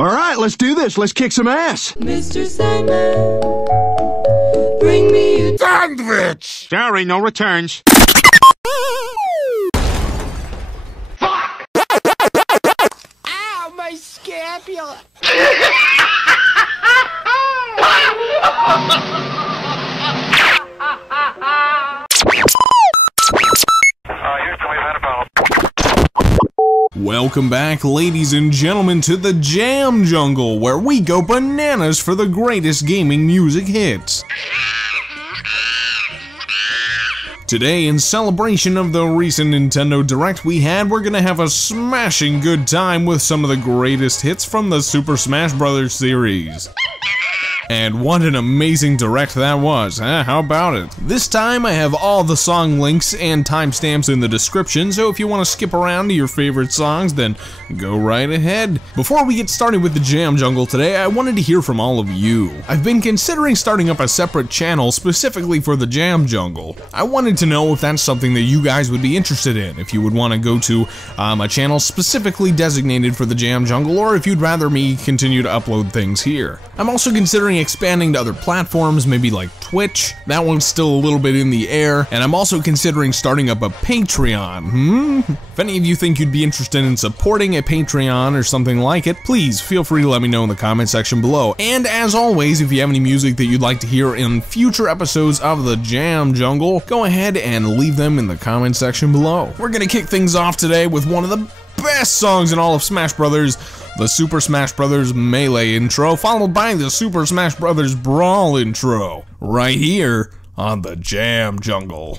All right, let's do this. Let's kick some ass. Mr. Sandman, bring me a sandwich! Sorry, no returns. Fuck! Ow, my scapula! Welcome back, ladies and gentlemen, to the Jam Jungle, where we go bananas for the greatest gaming music hits. Today, in celebration of the recent Nintendo Direct we had, we're gonna have a smashing good time with some of the greatest hits from the Super Smash Bros. Series. And what an amazing Direct that was, huh? How about it? This time I have all the song links and timestamps in the description, so if you want to skip around to your favorite songs, then go right ahead. Before we get started with the Jam Jungle today, I wanted to hear from all of you. I've been considering starting up a separate channel specifically for the Jam Jungle. I wanted to know if that's something that you guys would be interested in, if you would want to go to a channel specifically designated for the Jam Jungle, or if you'd rather me continue to upload things here. I'm also considering expanding to other platforms, maybe like Twitch. That one's still a little bit in the air, and I'm also considering starting up a Patreon. If any of you think you'd be interested in supporting a Patreon or something like it, please feel free to let me know in the comment section below. And as always, if you have any music that you'd like to hear in future episodes of the Jam Jungle, go ahead and leave them in the comment section below. We're gonna kick things off today with one of the best songs in all of Smash Brothers, the Super Smash Bros. Melee intro, followed by the Super Smash Bros. Brawl intro, right here on the Jam Jungle.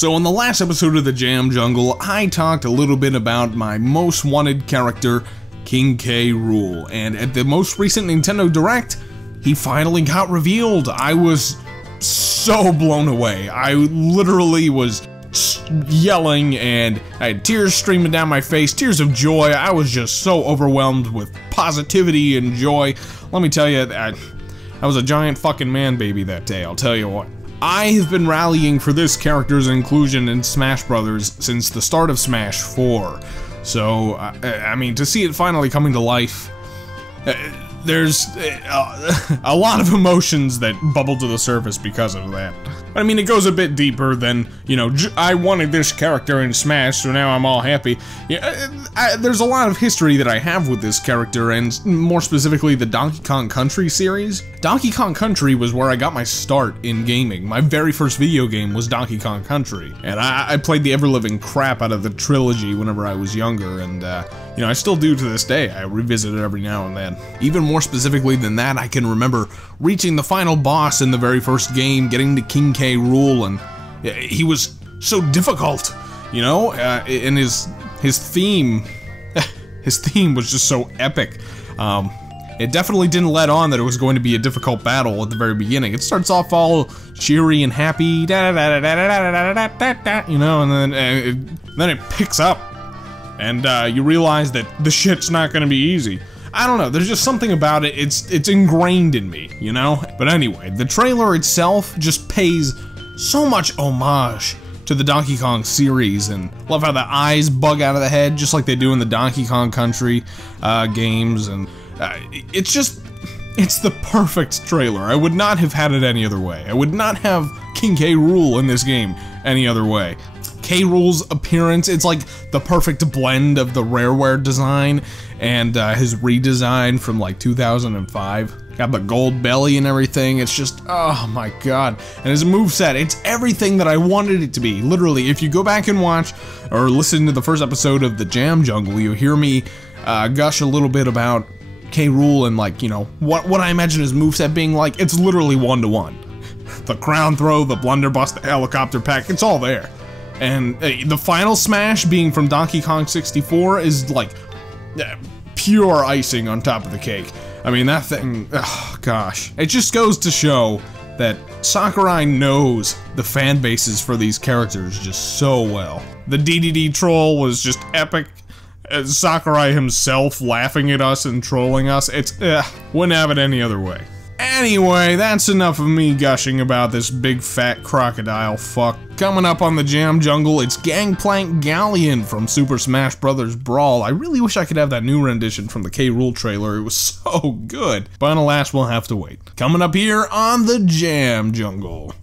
So in the last episode of the Jam Jungle, I talked a little bit about my most wanted character, King K. Rool, and at the most recent Nintendo Direct, he finally got revealed. I was so blown away. I literally was yelling and I had tears streaming down my face, tears of joy. I was just so overwhelmed with positivity and joy. Let me tell you, I was a giant fucking man baby that day, I'll tell you what. I have been rallying for this character's inclusion in Smash Brothers since the start of Smash 4. So, I mean, to see it finally coming to life, there's a lot of emotions that bubble to the surface because of that. I mean, it goes a bit deeper than, you know, I wanted this character in Smash, so now I'm all happy. Yeah, there's a lot of history that I have with this character, and more specifically, the Donkey Kong Country series. Donkey Kong Country was where I got my start in gaming. My very first video game was Donkey Kong Country, and I played the ever-living crap out of the trilogy whenever I was younger, and, you know, I still do to this day. I revisit it every now and then. Even more specifically than that, I can remember reaching the final boss in the very first game, getting to King K. Rool, and he was so difficult, you know, and his theme, his theme was just so epic. It definitely didn't let on that it was going to be a difficult battle at the very beginning. It starts off all cheery and happy, you know, and then it picks up, and you realize that the shit's not going to be easy. I don't know, there's just something about it, it's ingrained in me, you know? But anyway, the trailer itself just pays so much homage to the Donkey Kong series, and love how the eyes bug out of the head just like they do in the Donkey Kong Country games, and it's the perfect trailer. I would not have had it any other way. I would not have King K. Rool in this game any other way. K. Rool's appearance, it's like the perfect blend of the Rareware design and his redesign from like 2005. Got the gold belly and everything, it's just, oh my god. And his moveset, it's everything that I wanted it to be. Literally, if you go back and watch or listen to the first episode of the Jam Jungle, you'll hear me gush a little bit about K. Rool and, like, you know, what I imagine his moveset being like. It's literally one-to-one. The crown throw, the blunderbuss, the helicopter pack, it's all there. And the final smash being from Donkey Kong 64 is like pure icing on top of the cake. I mean, that thing, oh gosh. It just goes to show that Sakurai knows the fan bases for these characters just so well. The DDD troll was just epic. Sakurai himself laughing at us and trolling us, wouldn't have it any other way. Anyway, that's enough of me gushing about this big fat crocodile fuck. Coming up on the Jam Jungle, it's Gangplank Galleon from Super Smash Bros. Brawl. I really wish I could have that new rendition from the K. Rool trailer, it was so good. But alas, we'll have to wait. Coming up here on the Jam Jungle.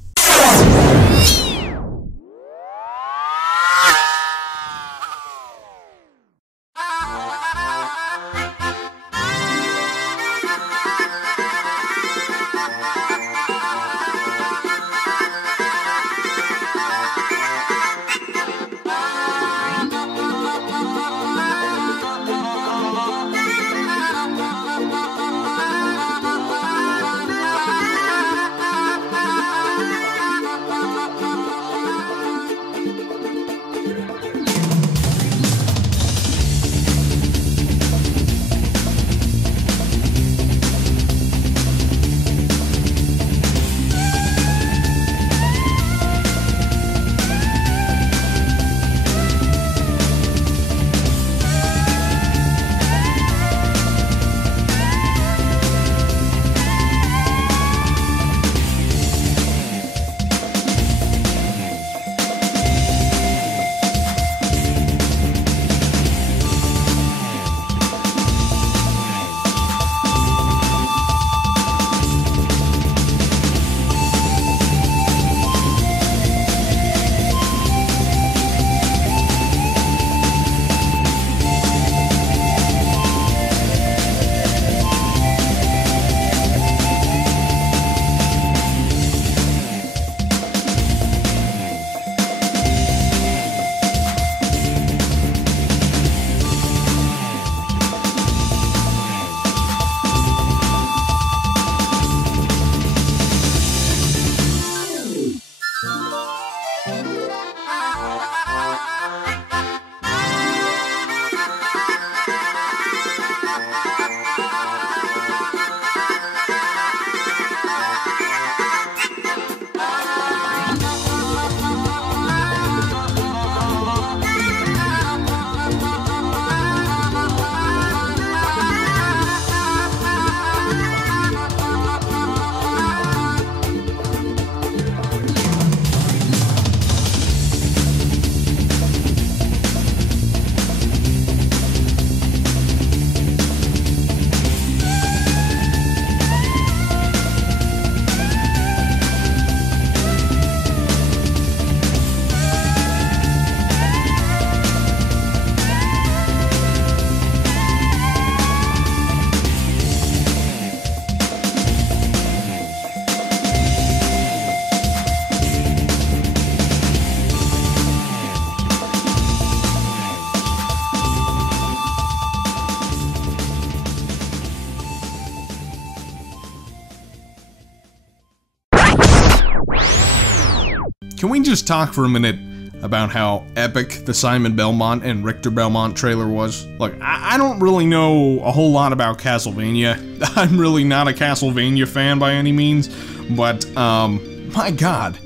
Can we just talk for a minute about how epic the Simon Belmont and Richter Belmont trailer was? Look, I don't really know a whole lot about Castlevania. I'm really not a Castlevania fan by any means, but, my god.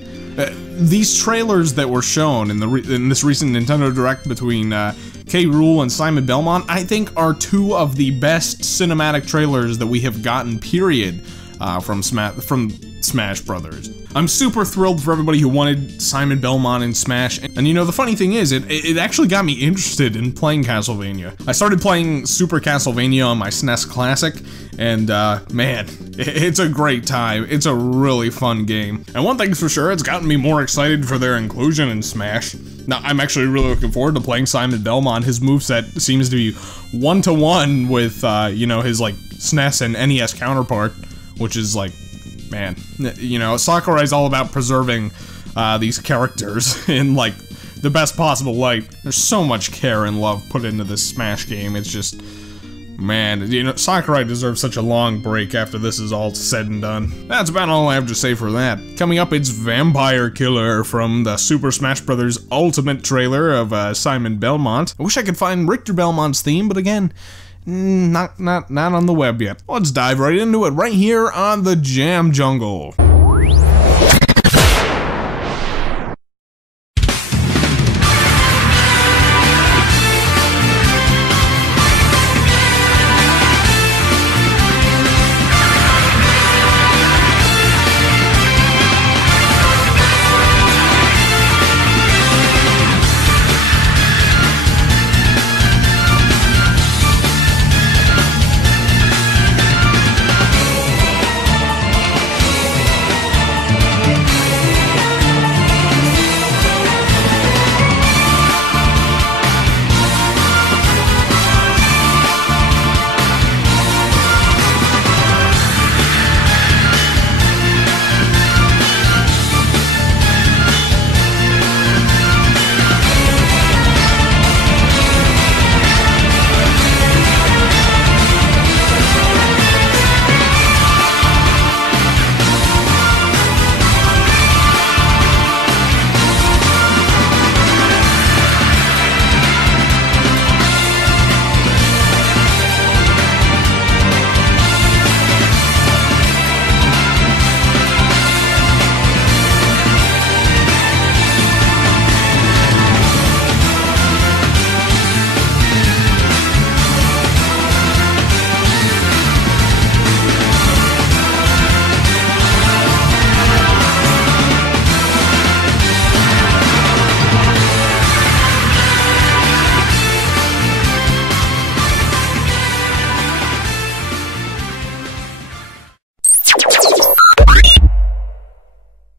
These trailers that were shown in this recent Nintendo Direct between K. Rool and Simon Belmont, I think are two of the best cinematic trailers that we have gotten, period, from Smash Brothers. I'm super thrilled for everybody who wanted Simon Belmont in Smash, and you know, the funny thing is, it actually got me interested in playing Castlevania. I started playing Super Castlevania on my SNES Classic, and man, it's a great time. It's a really fun game. And one thing's for sure, it's gotten me more excited for their inclusion in Smash. Now, I'm actually really looking forward to playing Simon Belmont. His moveset seems to be one-to-one with, you know, his, like, SNES and NES counterpart, which is, like, man, you know, Sakurai's all about preserving these characters in, like, the best possible light. There's so much care and love put into this Smash game, it's just, man, you know, Sakurai deserves such a long break after this is all said and done. That's about all I have to say for that. Coming up, it's Vampire Killer from the Super Smash Bros. Ultimate trailer of Simon Belmont. I wish I could find Richter Belmont's theme, but again, not on the web yet. Let's dive right into it right here on the Jam Jungle.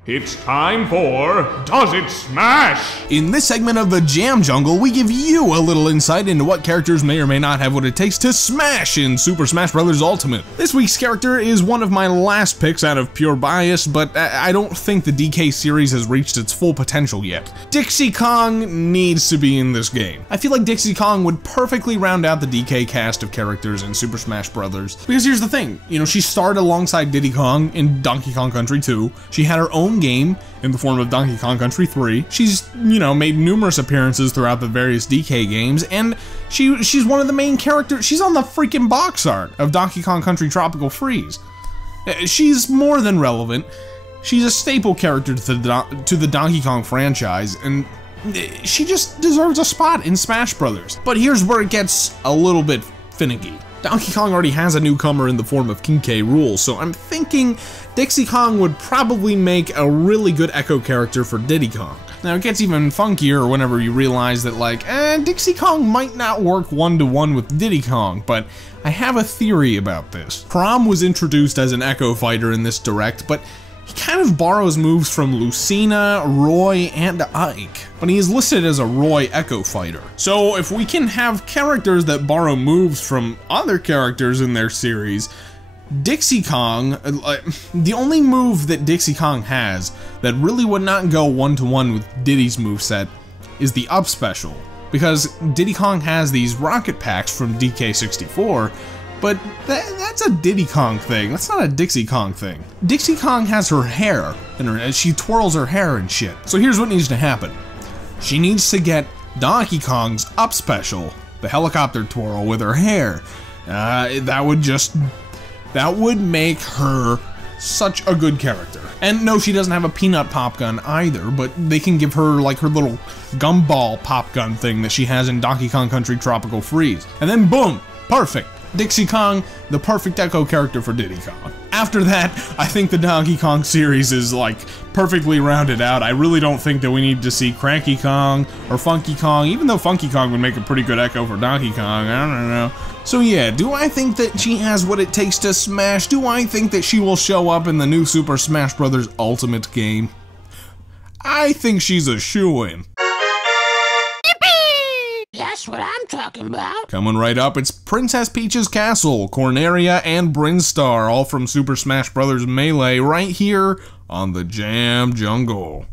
It's time for Does It Smash? In this segment of the Jam Jungle, we give you a little insight into what characters may or may not have what it takes to smash in Super Smash Bros. Ultimate. This week's character is one of my last picks out of pure bias, but I don't think the DK series has reached its full potential yet. Dixie Kong needs to be in this game. I feel like Dixie Kong would perfectly round out the DK cast of characters in Super Smash Bros. Because here's the thing, you know, she starred alongside Diddy Kong in Donkey Kong Country 2, she had her own game in the form of Donkey Kong Country 3. She's, you know, made numerous appearances throughout the various DK games, and she's one of the main characters. She's on the freaking box art of Donkey Kong Country Tropical Freeze. She's more than relevant. She's a staple character to the Donkey Kong franchise, and she just deserves a spot in Smash Brothers. But here's where it gets a little bit finicky. Donkey Kong already has a newcomer in the form of King K. Rool, so I'm thinking Dixie Kong would probably make a really good Echo character for Diddy Kong. Now it gets even funkier whenever you realize that, like, Dixie Kong might not work one-to-one with Diddy Kong, but I have a theory about this. Prom was introduced as an Echo fighter in this direct, but he kind of borrows moves from Lucina, Roy, and Ike, but he is listed as a Roy Echo fighter. So if we can have characters that borrow moves from other characters in their series, Dixie Kong, the only move that Dixie Kong has that really would not go one-to-one with Diddy's moveset is the up special, because Diddy Kong has these rocket packs from DK64, but that's a Diddy Kong thing. That's not a Dixie Kong thing. Dixie Kong has her hair, and she twirls her hair and shit. So here's what needs to happen. She needs to get Donkey Kong's up special, the helicopter twirl with her hair. That would make her such a good character. And no, she doesn't have a peanut pop gun either, but they can give her like her little gumball pop gun thing that she has in Donkey Kong Country Tropical Freeze. And then boom, perfect. Dixie Kong, the perfect Echo character for Diddy Kong. After that, I think the Donkey Kong series is like perfectly rounded out. I really don't think that we need to see Cranky Kong or Funky Kong, even though Funky Kong would make a pretty good Echo for Donkey Kong, I don't know. So yeah, do I think that she has what it takes to smash? Do I think that she will show up in the new Super Smash Bros. Ultimate game? I think she's a shoo-in. That's what I'm talking about. Coming right up, it's Princess Peach's Castle, Corneria, and Brinstar, all from Super Smash Bros. Melee, right here on the Jam Jungle.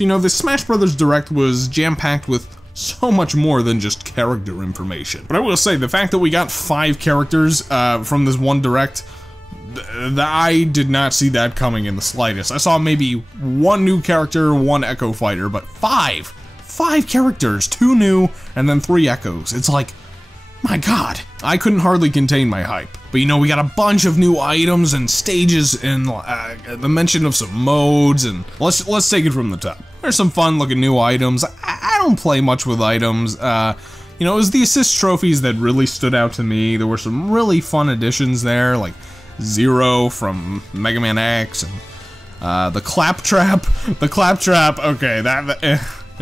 So, you know, the Smash Brothers Direct was jam-packed with so much more than just character information. But I will say, the fact that we got 5 characters from this one Direct, I did not see that coming in the slightest. I saw maybe 1 new character, 1 Echo Fighter, but 5 characters, 2 new, and then 3 Echoes. It's like, my god, I couldn't hardly contain my hype. But you know, we got a bunch of new items and stages and the mention of some modes, and let's take it from the top. There's some fun looking new items. I don't play much with items. You know, it was the assist trophies that really stood out to me. There were some really fun additions there, like Zero from Mega Man X, and the Claptrap. The Claptrap, okay,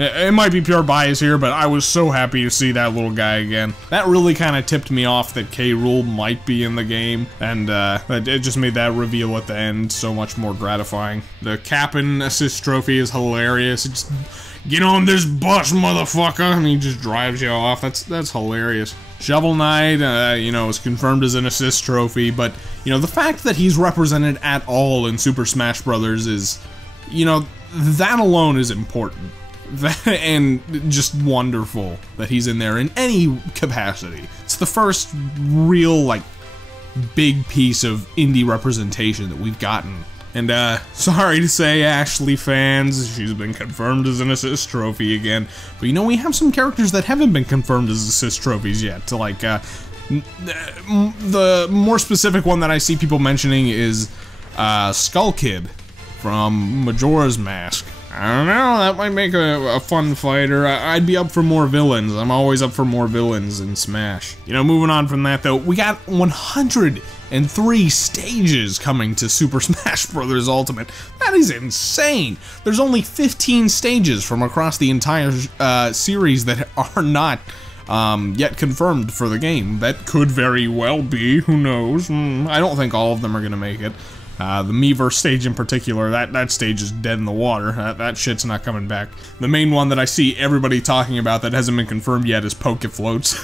it might be pure bias here, but I was so happy to see that little guy again. That really kind of tipped me off that K. Rool might be in the game, and it just made that reveal at the end so much more gratifying. The Cap'n assist trophy is hilarious. It's just, get on this bus, motherfucker, and he just drives you off. That's hilarious. Shovel Knight, you know, is confirmed as an assist trophy, but, you know, the fact that he's represented at all in Super Smash Bros. Is, you know, that alone is important. And just wonderful that he's in there in any capacity. It's the first real, like, big piece of indie representation that we've gotten. And, sorry to say, Ashley fans, she's been confirmed as an assist trophy again. But, you know, we have some characters that haven't been confirmed as assist trophies yet. Like, the more specific one that I see people mentioning is, Skull Kid from Majora's Mask. I don't know, that might make a fun fighter. I'd be up for more villains. I'm always up for more villains in Smash. You know, moving on from that though, we got 103 stages coming to Super Smash Bros. Ultimate. That is insane! There's only 15 stages from across the entire series that are not yet confirmed for the game. That could very well be, who knows? I don't think all of them are gonna make it. The Miiverse stage in particular, that stage is dead in the water. That shit's not coming back. The main one that I see everybody talking about that hasn't been confirmed yet is Pokefloats.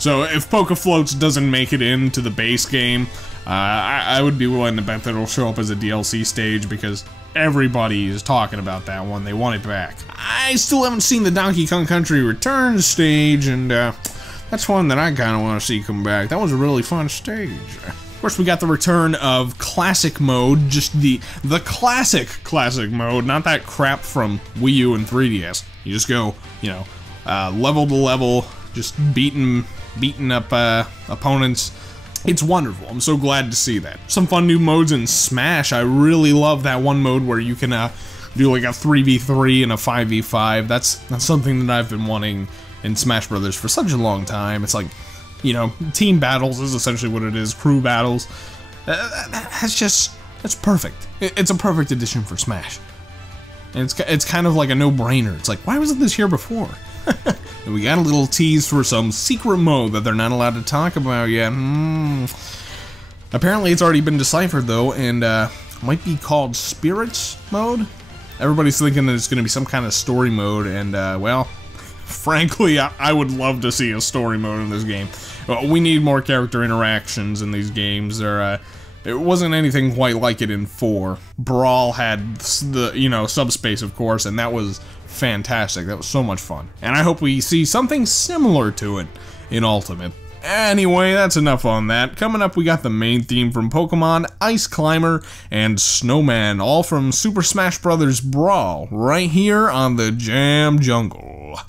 So if Pokefloats doesn't make it into the base game, I would be willing to bet that it'll show up as a DLC stage because everybody is talking about that one. They want it back. I still haven't seen the Donkey Kong Country Returns stage, and that's one that I kind of want to see come back. That was a really fun stage. Of course, we got the return of Classic Mode, just the classic mode, not that crap from Wii U and 3DS. You just go, you know, level to level, just beating up opponents. It's wonderful. I'm so glad to see that. Some fun new modes in Smash. I really love that one mode where you can do like a 3v3 and a 5v5. That's something that I've been wanting in Smash Brothers for such a long time. It's like, you know, team battles is essentially what it is, crew battles. That's perfect. It's a perfect addition for Smash. And it's kind of like a no-brainer. It's like, why wasn't this here before? And we got a little tease for some secret mode that they're not allowed to talk about yet. Apparently it's already been deciphered though, and might be called Spirits mode. Everybody's thinking that it's going to be some kind of story mode, and well, frankly, I would love to see a story mode in this game. We need more character interactions in these games. It wasn't anything quite like it in 4. Brawl had the, you know, subspace, of course, and that was fantastic. That was so much fun. And I hope we see something similar to it in Ultimate. Anyway, that's enough on that. Coming up, we got the main theme from Pokemon, Ice Climber, and Snowman, all from Super Smash Bros. Brawl, right here on the Jam Jungle.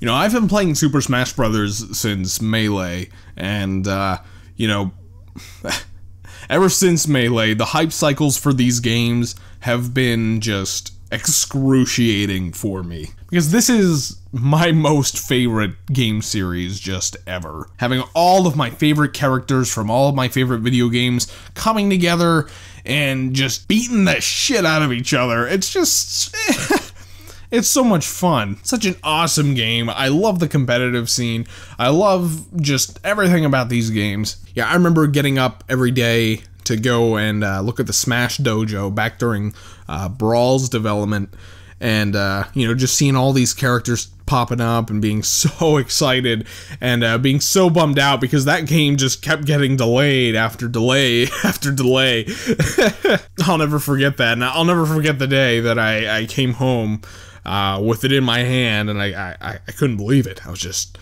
You know, I've been playing Super Smash Bros. Since Melee, and, you know, ever since Melee, the hype cycles for these games have been just excruciating for me. Because this is my most favorite game series just ever. Having all of my favorite characters from all of my favorite video games coming together and just beating the shit out of each other. It's just... it's so much fun. Such an awesome game. I love the competitive scene. I love just everything about these games. Yeah, I remember getting up every day to go and look at the Smash Dojo back during Brawl's development, and you know, just seeing all these characters popping up and being so excited and being so bummed out because that game just kept getting delayed after delay after delay. I'll never forget that, and I'll never forget the day that I came home with it in my hand, and I couldn't believe it. I was just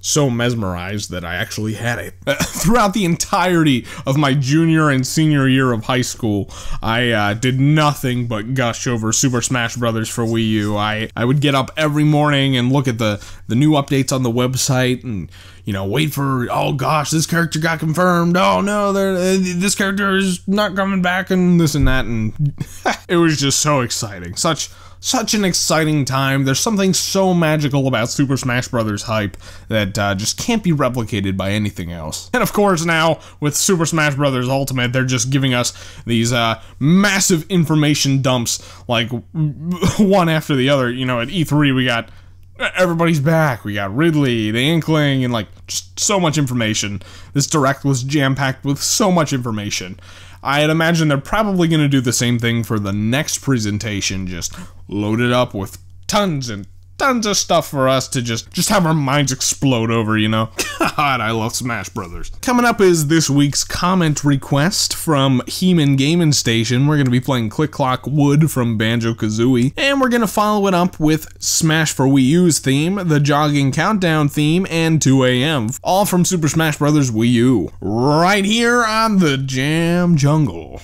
so mesmerized that I actually had it. Throughout the entirety of my junior and senior year of high school, I did nothing but gush over Super Smash Bros. For Wii U. I would get up every morning and look at the new updates on the website and, you know, wait for, oh gosh, this character got confirmed, oh no, this character is not coming back, and this and that, and it was just so exciting. Such an exciting time. There's something so magical about Super Smash Bros. Hype that just can't be replicated by anything else. And of course now, with Super Smash Bros. Ultimate, they're just giving us these massive information dumps, like one after the other. You know, at E3 we got everybody's back, we got Ridley, the Inkling, and like just so much information. This Direct was jam-packed with so much information. I'd imagine they're probably going to do the same thing for the next presentation, just load it up with tons and tons of stuff for us to just have our minds explode over, you know? God, I love Smash Brothers. Coming up is this week's comment request from He-Man Gaming Station. We're going to be playing Click Clock Wood from Banjo-Kazooie, and we're going to follow it up with Smash for Wii U's theme, the Jogging Countdown theme, and 2 AM, all from Super Smash Bros. Wii U, right here on the Jam Jungle.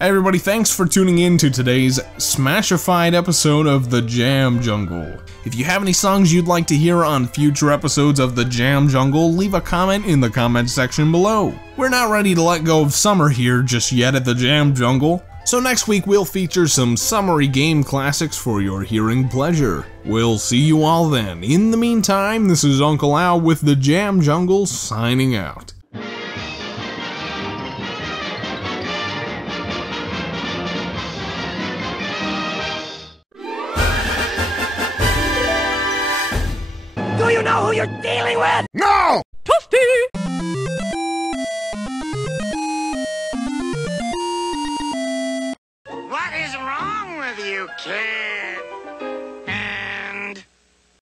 Hey everybody, thanks for tuning in to today's Smashified episode of The Jam Jungle. If you have any songs you'd like to hear on future episodes of The Jam Jungle, leave a comment in the comment section below. We're not ready to let go of summer here just yet at The Jam Jungle, so next week we'll feature some summery game classics for your hearing pleasure. We'll see you all then. In the meantime, this is Uncle Al with The Jam Jungle signing out. Do you know who you're dealing with? No! What is wrong with you, kid?